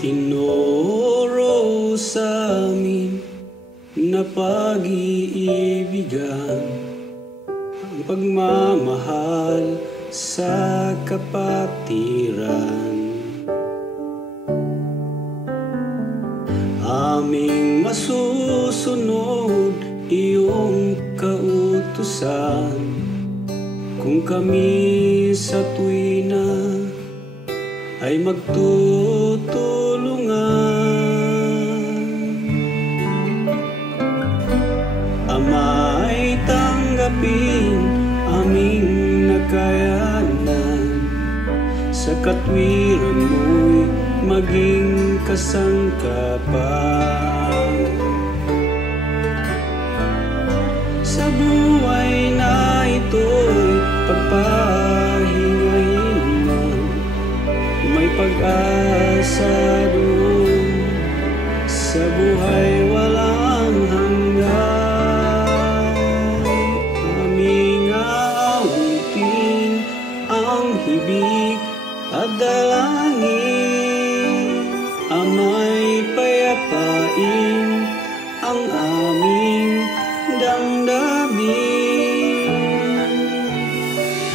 Tinuro sa amin na pag-iibigan, ang pagmamahal sa kapatiran. Aming masusunod iyong kautusan, kung kami sa tuwina ay magtutulungan. Ama ay tanggapin aming nakayanan, sa katwiran mo'y maging kasangkapan. Sa buhay na ito'y pagpahingahin mo, may pag-asa doon sa buhay walang hanggan. Aming aawitin ang hibig at dalangin, amay payapain ang aming damdamin.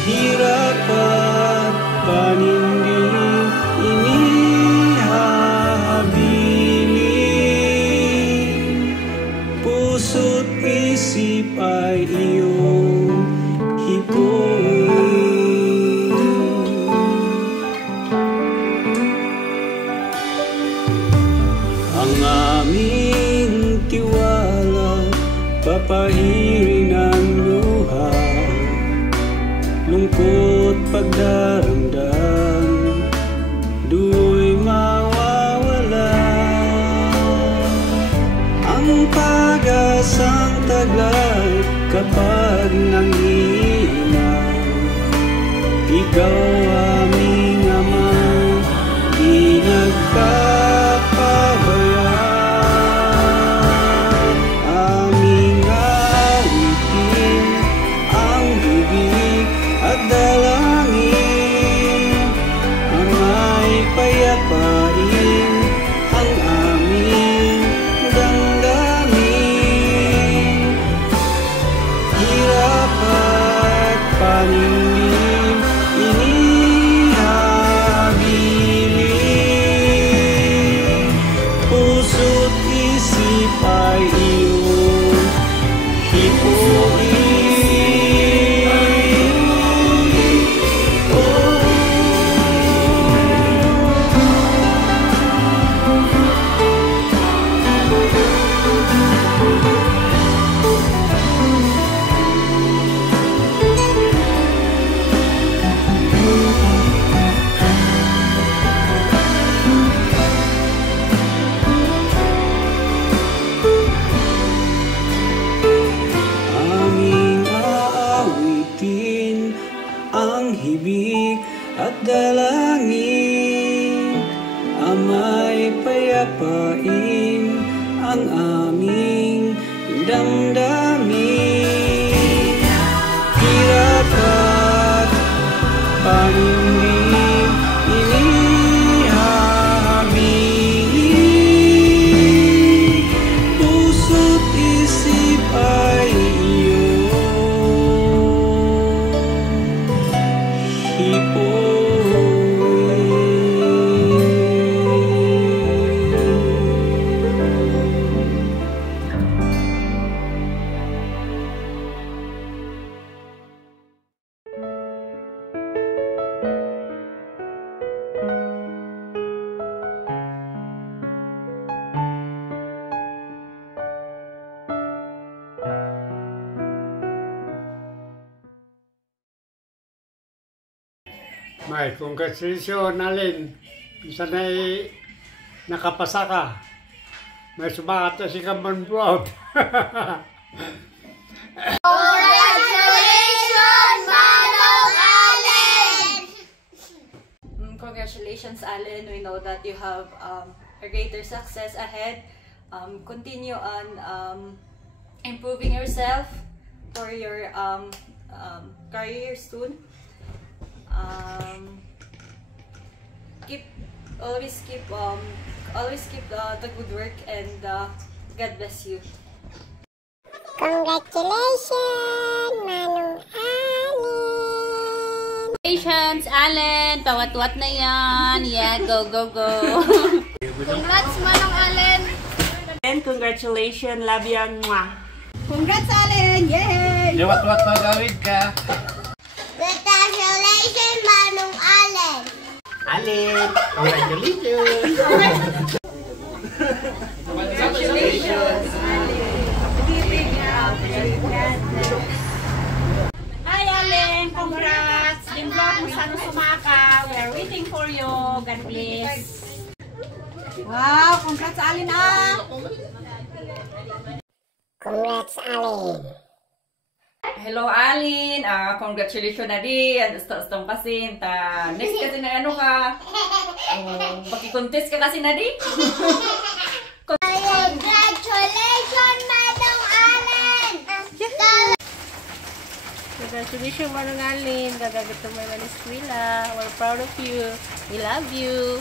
Hirap at paninding inihahabilin, puso't isip ay iyong hipuin. Ang aming tiwala, papahirin ang luha, lungkot pagdaramdam, do'y mawawala. Ang pag-asang taglay kapag nanghihina, ikaw aming Ama, di nagpapabaya. Aming awitin ang hibig at dalangin, amay payapain ang aming damdamin. Hirap at paningin inihabilin, puso't isip ay iyong hipuin. Aming aawitin ang hibig at dalangin, amay payapain ang aming damdamin. Hirap at paningin inihahabilin, puso't isip ay iyong hipuin. May congratulations, Alin. Sana'y nakapasa ka. May sumakat na si Kaman Proud. Congratulations, Manong Allen! Congratulations, Allen. We know that you have a greater success ahead. Continue on improving yourself for your career soon. Keep always keep the good work, and God bless you. Congratulations, Manong Allen! Congratulations, Allen! Pawat-wat na yan. Yeah, go, go, go. Congrats, Manong Allen! And congratulations, love you. Mwah. Congrats, Allen! Yay! Wat magawid ka? Congratulations, Manong Allen! Alin! Congratulations! Hi, Allen! Congrats! Dimblog mo sana sumaka. We are waiting for you. God bless. Wow! Congrats, Allen, Congrats, Allen! Hello, Alin. Congratulations na di. Stong kasi. Next kasi na ano ka. Paki-contest ka kasi na di. Congratulations, Manong Allen! Congratulations, Manong Allen. Gagagit mo yung eskwela. We're proud of you. We love you.